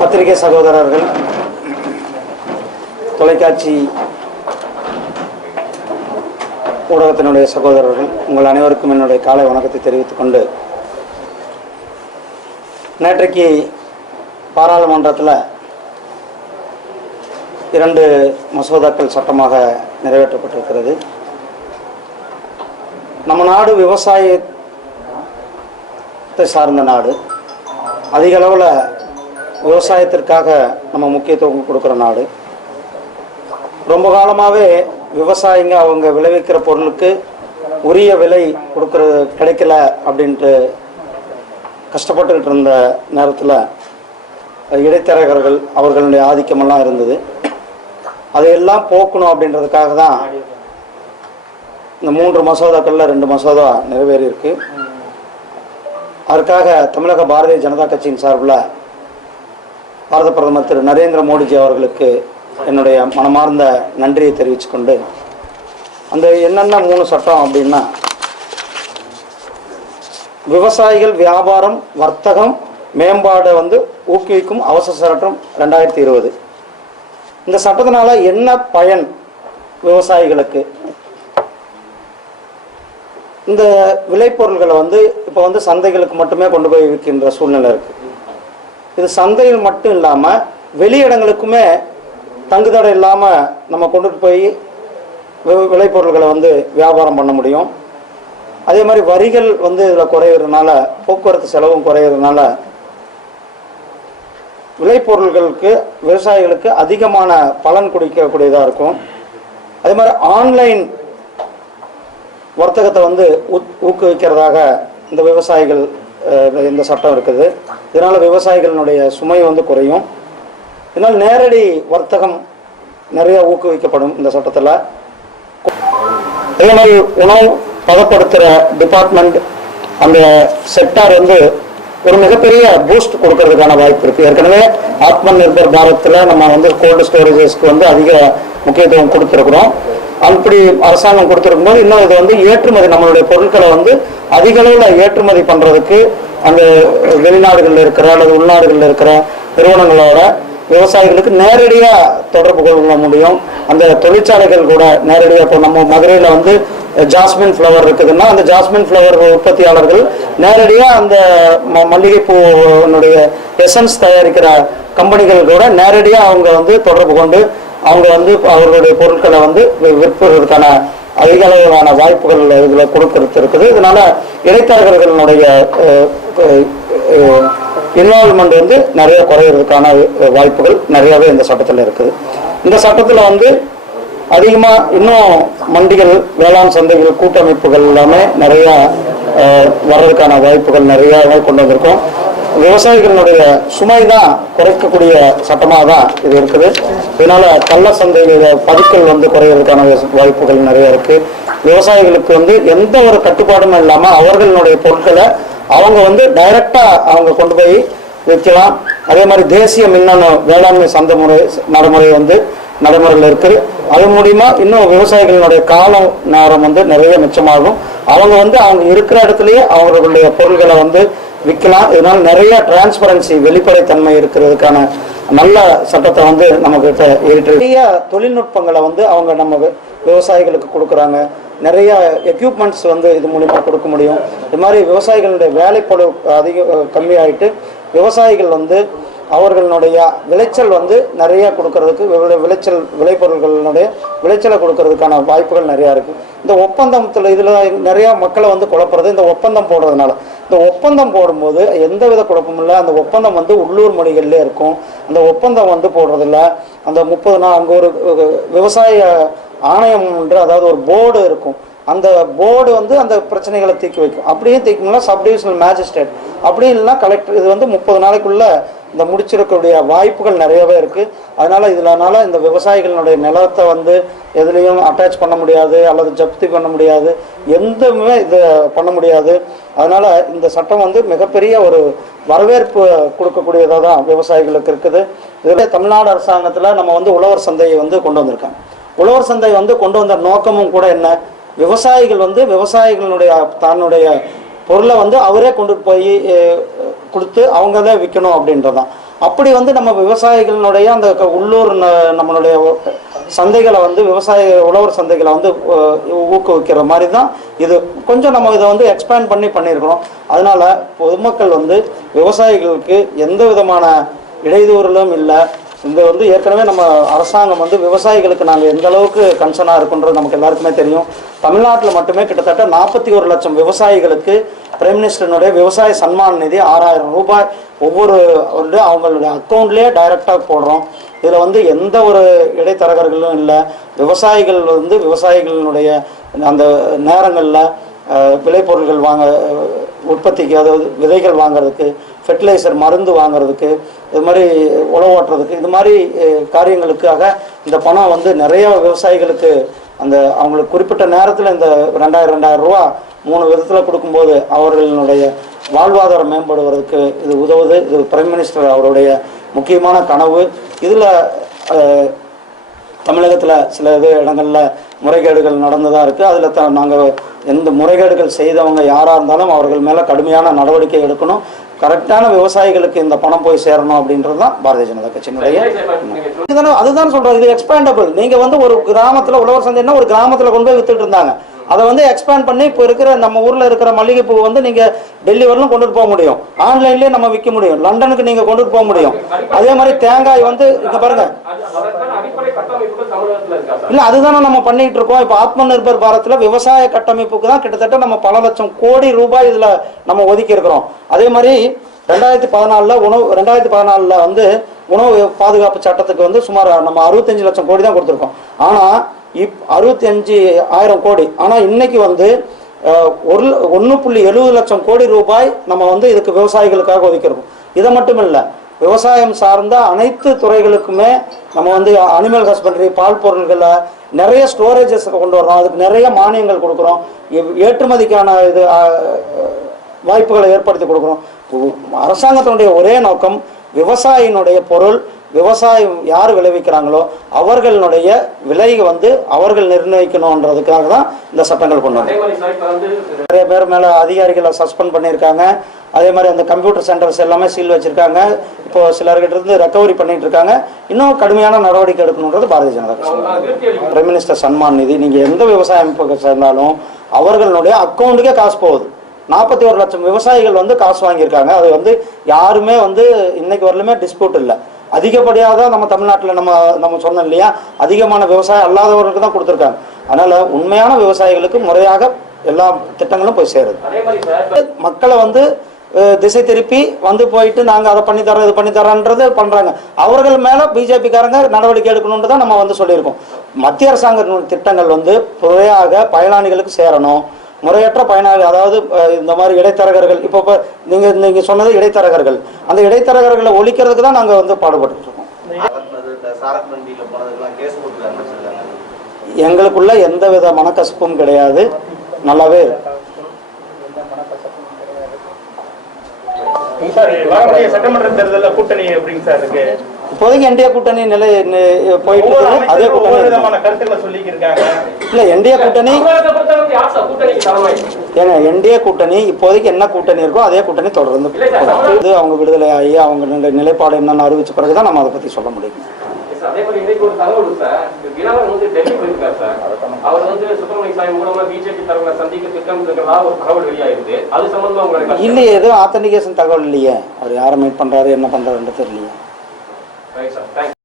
பத்திரிகை சகோதரர்கள் தொலைக்காட்சி ஊடகத்தினுடைய சகோதரர்கள் உங்கள் அனைவருக்கும் என்னுடைய காலை வணக்கத்தை தெரிவித்துக் கொண்டு நேற்றைக்கு பாராளுமன்றத்தில் இரண்டு மசோதாக்கள் சட்டமாக நிறைவேற்றப்பட்டிருக்கிறது. நம்ம நாடு விவசாயத்தை சார்ந்த நாடு. அதிக அளவில் விவசாயத்திற்காக நம்ம முக்கியத்துவம் கொடுக்குற நாடு. ரொம்ப காலமாகவே விவசாயிங்க அவங்க விளைவிக்கிற பொருளுக்கு உரிய விலை கொடுக்கறது கிடைக்கல அப்படின்ட்டு கஷ்டப்பட்டுக்கிட்டு இருந்த நேரத்தில் இடைத்தரகர்கள் அவர்களுடைய ஆதிக்கமெல்லாம் இருந்தது. அதையெல்லாம் போக்கணும் அப்படின்றதுக்காக தான் இந்த மூன்று மசோதாக்களில் ரெண்டு மசோதா நிறைவேறியிருக்கு. அதற்காக தமிழக பாரதிய ஜனதா கட்சியின் சார்பில் பாரத பிரதமர் திரு நரேந்திர மோடிஜி அவர்களுக்கு என்னுடைய மனமார்ந்த நன்றியை தெரிவித்துக்கொண்டு அந்த என்னென்ன மூணு சட்டம் அப்படின்னா விவசாயிகள் வியாபாரம் வர்த்தகம் மேம்பாடை வந்து ஊக்குவிக்கும் அவசர சட்டம் ரெண்டாயிரத்தி இருபது. இந்த சட்டத்தினால என்ன பயன் விவசாயிகளுக்கு? இந்த விளைபொருள்களை வந்து இப்போ வந்து சந்தைகளுக்கு மட்டுமே கொண்டு போய் விற்கின்ற சூழ்நிலை இருக்குது இது சந்தையில் மட்டும் இல்லாமல் வெளியிடங்களுக்குமே தங்குதடை இல்லாமல் நம்ம கொண்டுட்டு போய் விளைபொருள்களை வந்து வியாபாரம் பண்ண முடியும். அதே மாதிரி வரிகள் வந்து இதில் குறையிறதுனால போக்குவரத்து செலவும் குறையிறதுனால விளைபொருள்களுக்கு விவசாயிகளுக்கு அதிகமான பலன் கொடுக்கக்கூடியதாக இருக்கும். அதே மாதிரி ஆன்லைன் வர்த்தகத்தை வந்து ஊக்- ஊக்குவிக்கிறதாக இந்த விவசாயிகள் இந்த சட்டம் இருக்குது. இதனால் விவசாயிகளினுடைய சுமை வந்து குறையும். இதனால் நேரடி வர்த்தகம் நிறைய ஊக்குவிக்கப்படும் இந்த சட்டத்தில். அதே மாதிரி உணவு பதப்படுத்துகிற டிபார்ட்மெண்ட் அந்த செக்டார் வந்து ஒரு மிகப்பெரிய பூஸ்ட் கொடுக்கறதுக்கான வாய்ப்பு இருக்குது ஏற்கனவே ஆத்ம நிர்பர் பாரத்தில் நம்ம வந்து கோல்டு ஸ்டோரேஜஸ்க்கு வந்து அதிக முக்கியத்துவம் கொடுத்துருக்குறோம். அப்படி அரசாங்கம் கொடுத்துருக்கும் போது இன்னும் இது வந்து ஏற்றுமதி நம்மளுடைய பொருட்களை வந்து அதிக அளவில் ஏற்றுமதி பண்ணுறதுக்கு அந்த வெளிநாடுகளில் இருக்கிற அல்லது உள்நாடுகளில் இருக்கிற நிறுவனங்களோட விவசாயிகளுக்கு நேரடியாக தொடர்பு கொள்ள முடியும். அந்த தொழிற்சாலைகள் கூட நேரடியாக இப்போ நம்ம மதுரையில் வந்து ஜாஸ்மின் ஃப்ளவர் இருக்குதுன்னா அந்த ஜாஸ்மின் ஃப்ளவர் உற்பத்தியாளர்கள் நேரடியாக அந்த ம- மல்லிகைப்பூனுடைய எசன்ஸ் தயாரிக்கிற கம்பெனிகள் கூட நேரடியாக அவங்க வந்து தொடர்பு கொண்டு அவங்க வந்து அவர்களுடைய பொருட்களை வந்து விற்பதற்கான அதிக அளவிலான வாய்ப்புகள் இதில் கொடுக்கறது இருக்குது இதனால இடைத்தரகர்களுடைய இன்வால்மெண்ட் வந்து நிறைய குறையிறதுக்கான வாய்ப்புகள் நிறையவே இந்த சட்டத்தில் இருக்குது. இந்த சட்டத்தில் வந்து அதிகமாக இன்னும் மண்டிகள் வேளாண் சந்தைகள் கூட்டமைப்புகள் எல்லாமே நிறையா வர்றதுக்கான வாய்ப்புகள் நிறையாவே கொண்டு வந்திருக்கோம். விவசாயிகளுடைய சுமை தான் குறைக்கக்கூடிய சட்டமாக தான் இது இருக்குது. இதனால் கள்ள சந்தையில் பதுக்கல் வந்து குறையிறதுக்கான வாய்ப்புகள் நிறைய இருக்குது விவசாயிகளுக்கு வந்து எந்த ஒரு கட்டுப்பாடும் இல்லாமல் அவர்களுடைய பொருட்களை அவங்க வந்து டைரக்டா அவங்க கொண்டு போய் விற்கலாம். அதே மாதிரி தேசிய மின்னணு வேளாண்மை சந்தை முறை நடைமுறை வந்து நடைமுறையில் இருக்குது அது மூலியமா இன்னும் விவசாயிகளுடைய காலம் நேரம் வந்து நிறைய மிச்சமாகும். அவங்க வந்து அவங்க இருக்கிற இடத்துலயே அவர்களுடைய பொருள்களை வந்து விற்கலாம். இதனால் நிறைய டிரான்ஸ்பரன்சி வெளிப்படைத்தன்மை இருக்கிறதுக்கான நல்ல சட்டத்தை வந்து நமக்கு நிறைய தொழில்நுட்பங்களை வந்து அவங்க நம்ம விவசாயிகளுக்கு கொடுக்குறாங்க. நிறைய எக்யூப்மெண்ட்ஸ் வந்து இது மூலிமா கொடுக்க முடியும். இது மாதிரி விவசாயிகளுடைய வேலைப்பளு அதிக கம்மியாயிட்டு விவசாயிகள் வந்து அவர்களுடைய விளைச்சல் வந்து நிறைய கொடுக்கறதுக்கு விளைச்சல் விளைபொருள்களுடைய விளைச்சலை கொடுக்கறதுக்கான வாய்ப்புகள் நிறையா இருக்குது இந்த ஒப்பந்தத்தில் இதில் நிறையா மக்களை வந்து குழப்புறது இந்த ஒப்பந்தம் போடுறதுனால. இந்த ஒப்பந்தம் போடும்போது எந்த வித குழப்பமும் இல்லை. அந்த ஒப்பந்தம் வந்து உள்ளூர் மொழிகள்லேயே இருக்கும். அந்த ஒப்பந்தம் வந்து போடுறதில்ல. அந்த முப்பது நாள் அங்கே ஒரு விவசாய ஆணையம் என்று அதாவது ஒரு போர்டு இருக்கும். அந்த போர்டு வந்து அந்த பிரச்சனைகளை தீக்கி வைக்கும். அப்படியே தீக்கணும்னா சப்டிவிஷனல் மேஜிஸ்ட்ரேட். அப்படி இல்லைன்னா கலெக்டர் இது வந்து முப்பது நாளைக்குள்ளே இந்த முடிச்சிருக்கக்கூடிய வாய்ப்புகள் நிறையவே இருக்குது அதனால் இதனால இந்த விவசாயிகளுடைய நிலத்தை வந்து எதுலேயும் அட்டாச் பண்ண முடியாது அல்லது ஜப்தி பண்ண முடியாது. எந்தவுமே இது பண்ண முடியாது. அதனால் இந்த சட்டம் வந்து மிகப்பெரிய ஒரு வரவேற்பு கொடுக்கக்கூடியதாக தான் விவசாயிகளுக்கு இருக்குது. இதுவே தமிழ்நாடு அரசாங்கத்தில் நம்ம வந்து உழவர் சந்தையை வந்து கொண்டு வந்திருக்காங்க. உழவர் சந்தை வந்து கொண்டு வந்த நோக்கமும் கூட என்ன? விவசாயிகள் வந்து விவசாயிகளுடைய தன்னுடைய பொருளை வந்து அவரே கொண்டு போய் கொடுத்து அவங்க தான் விற்கணும் அப்படின்றதான் அப்படி வந்து நம்ம விவசாயிகளினுடைய அந்த க- உள்ளூர் ந- நம்மளுடைய சந்தைகளை வந்து விவசாய உழவர் சந்தைகளை வந்து ஊக்குவிக்கிற மாதிரி தான் இது. கொஞ்சம் நம்ம இதை வந்து எக்ஸ்பேண்ட் பண்ணி பண்ணியிருக்கிறோம் அதனால பொதுமக்கள் வந்து விவசாயிகளுக்கு எந்த விதமான இடையூறுகளும் இல்லை. இந்த வந்து ஏற்கனவே நம்ம அரசாங்கம் வந்து விவசாயிகளுக்கு நாங்கள் எந்த அளவுக்கு கன்சர்னாக இருக்குன்றது நமக்கு எல்லாருக்குமே தெரியும். தமிழ்நாட்டில் மட்டுமே கிட்டத்தட்ட நாற்பத்தி ஒரு லட்சம் விவசாயிகளுக்கு பிரைம் மினிஸ்டரினுடைய விவசாய சன்மான் நிதி ஆறாயிரம் ரூபாய் ஒவ்வொரு வந்து அவங்களுடைய அக்கௌண்ட்லேயே டைரெக்டாக போடுறோம். இதில் வந்து எந்த ஒரு இடைத்தரகர்களும் இல்லை. விவசாயிகள் வந்து விவசாயிகளினுடைய அந்த நேரங்களில் விளைபொருட்கள் வாங்க உற்பத்திக்கு அதாவது விதைகள் வாங்குறதுக்கு ஃபெர்டிலைசர் மருந்து வாங்குறதுக்கு இது மாதிரி உழவு ஓட்டுறதுக்கு இது மாதிரி காரியங்களுக்காக இந்த பணம் வந்து நிறைய விவசாயிகளுக்கு அந்த அவங்களுக்கு குறிப்பிட்ட நேரத்தில் இந்த ரெண்டாயிரம் ரெண்டாயிரம் ரூபா மூணு விதத்தில் கொடுக்கும்போது அவர்களுடைய வாழ்வாதாரம் மேம்படுவதற்கு இது உதவுது. இது பிரைம் மினிஸ்டர் அவருடைய முக்கியமான கனவு. இதில் தமிழகத்தில் சில இது இடங்களில் முறைகேடுகள் நடந்ததாக இருக்குது அதில் த நாங்கள் எந்த முறைகேடுகள் செய்தவங்க யாராக இருந்தாலும் அவர்கள் மேலே கடுமையான நடவடிக்கை எடுக்கணும். கரெக்டான விவசாயிகளுக்கு இந்த பணம் போய் சேரணும் அப்படின்றது தான் பாரதிய ஜனதா கட்சியினுடைய இதுதானே அதுதான் சொல்றோம் இது எக்ஸ்பேண்டபிள் நீங்க வந்து ஒரு கிராமத்துல உழவர் சந்தைன்னா ஒரு கிராமத்துல கொண்டு போய் வித்துட்டு இருந்தாங்க. அதை வந்து எக்ஸ்பேண்ட் பண்ணி இப்போ இருக்கிற நம்ம ஊரில் இருக்கிற மல்லிகைப்பூ வந்து நீங்கள் டெல்லி வரலும் கொண்டுட்டு போக முடியும். ஆன்லைன்லேயே நம்ம விற்க முடியும். லண்டனுக்கு நீங்கள் கொண்டுட்டு போக முடியும். அதே மாதிரி தேங்காய் வந்து இங்கே பாருங்க. இல்லை அதுதானே நம்ம பண்ணிட்டு இருக்கோம். இப்போ ஆத்ம நிர்பர் பாரத்தில் விவசாய கட்டமைப்புக்கு தான் கிட்டத்தட்ட நம்ம பல லட்சம் கோடி ரூபாய் இதில் நம்ம ஒதுக்கி இருக்கிறோம். அதே மாதிரி ரெண்டாயிரத்தி பதினாலில் உணவு ரெண்டாயிரத்தி பதினாலில் வந்து உணவு பாதுகாப்பு சட்டத்துக்கு வந்து சுமார் நம்ம அறுபத்தஞ்சு லட்சம் கோடி தான் கொடுத்துருக்கோம். ஆனால் இப் அறுபத்தி அஞ்சு ஆயிரம் கோடி. ஆனால் இன்னைக்கு வந்து ஒரு ஒன்று புள்ளி எழுபது லட்சம் கோடி ரூபாய் நம்ம வந்து இதுக்கு விவசாயிகளுக்காக ஒதுக்கியிருக்கோம். இதை மட்டும் இல்லை விவசாயம் சார்ந்த அனைத்து துறைகளுக்குமே நம்ம வந்து அனிமல் ஹஸ்பண்டரி பால் பொருள்களை நிறைய ஸ்டோரேஜஸ் கொண்டு வர்றோம். அதுக்கு நிறைய மானியங்கள் கொடுக்குறோம். ஏற்றுமதிக்கான இது வாய்ப்புகளை ஏற்படுத்தி கொடுக்குறோம். அரசாங்கத்தினுடைய ஒரே நோக்கம் விவசாயினுடைய பொருள் விவசாயம் யார் விளைவிக்கிறாங்களோ அவர்களுடைய விலை வந்து அவர்கள் நிர்ணயிக்கணுன்றதுக்காக தான் இந்த சட்டங்கள் கொண்டு வந்து நிறைய பேர் மேலே அதிகாரிகளை சஸ்பெண்ட் பண்ணியிருக்காங்க. அதே மாதிரி அந்த கம்ப்யூட்டர் சென்டர்ஸ் எல்லாமே சீல் வச்சிருக்காங்க. இப்போ சிலர்கிட்ட இருந்து ரெக்கவரி பண்ணிட்டு இருக்காங்க இன்னும் கடுமையான நடவடிக்கை எடுக்கணுன்றது பாரதிய ஜனதா கட்சி. பிரைம் மினிஸ்டர் சன்மான் நிதி நீங்கள் எந்த விவசாய அமைப்புக்கு சேர்ந்தாலும் அவர்களுடைய அக்கௌண்ட்டுக்கே காசு போகுது. நாற்பத்தி ஒரு லட்சம் விவசாயிகள் வந்து காசு வாங்கியிருக்காங்க. அது வந்து யாருமே வந்து இன்னைக்கு வரலுமே டிஸ்பியூட் இல்லை. அதிகப்படியாக தான் நம்ம தமிழ்நாட்டில் நம்ம நம்ம சொன்னோம் இல்லையா? அதிகமான விவசாயம் அல்லாதவர்களுக்கு தான் கொடுத்துருக்காங்க. அதனால உண்மையான விவசாயிகளுக்கு முறையாக எல்லா திட்டங்களும் போய் சேருது. மக்களை வந்து திசை திருப்பி வந்து போயிட்டு நாங்கள் அதை பண்ணி தரோம் இது பண்ணி தரோன்றது பண்ணுறாங்க அவர்கள் மேலே பிஜேபிக்காரங்க நடவடிக்கை எடுக்கணும்னு தான் நம்ம வந்து சொல்லியிருக்கோம். மத்திய அரசாங்க திட்டங்கள் வந்து முறையாக பயனாளிகளுக்கு சேரணும். முறையற்ற பயனாளி அதாவது இந்த மாதிரி இடைத்தரகர்கள் இப்போ இப்போ நீங்கள் நீங்கள் சொன்னது இடைத்தரகர்கள். அந்த இடைத்தரகர்களை ஒழிக்கிறதுக்கு தான் நாங்கள் வந்து பாடுபட்டு இருக்கோம். எங்களுக்குள்ள எந்த வித மனக்கசப்பும் கிடையாது. நல்லாவே சட்டமன்ற தேர்தலில் சார் இருக்கு இப்போதைக்கு என்டிஏ கூட்டணி நிலை போயிட்டு இருக்குது. அதே கூட்டணி இல்ல என்டிஏ கூட்டணி ஏங்க என்டிஏ கூட்டணி இப்போதைக்கு என்ன கூட்டணி இருக்கோ அதே கூட்டணி தொடர்ந்து அவங்க விடுதலை ஆகி அவங்க நிலை- நிலைப்பாடு என்னன்னு அறிவிச்ச பிறகுதான் நம்ம அதை பத்தி சொல்ல முடியும். அதே மாதிரி இன்னைக்கு ஒரு தகவல் சார். தினகரன் வந்து டெல்லி போயிருக்காரு சார். அவர் வந்து சுப்பிரமணிய சாமி மூலமா பிஜேபி தலைவரை சந்திக்க திட்டம் இருக்கிறதா ஒரு தகவல் வெளியாயிருக்கு. அது சம்பந்தமா உங்களுடைய கருத்து? இல்லையே எதுவும் ஆத்தன்டிகேஷன் தகவல் இல்லையே. அவர் யாரை மீட் பண்றாரு என்ன பண்றாருன்னு தெரியலையே. Right sir thanks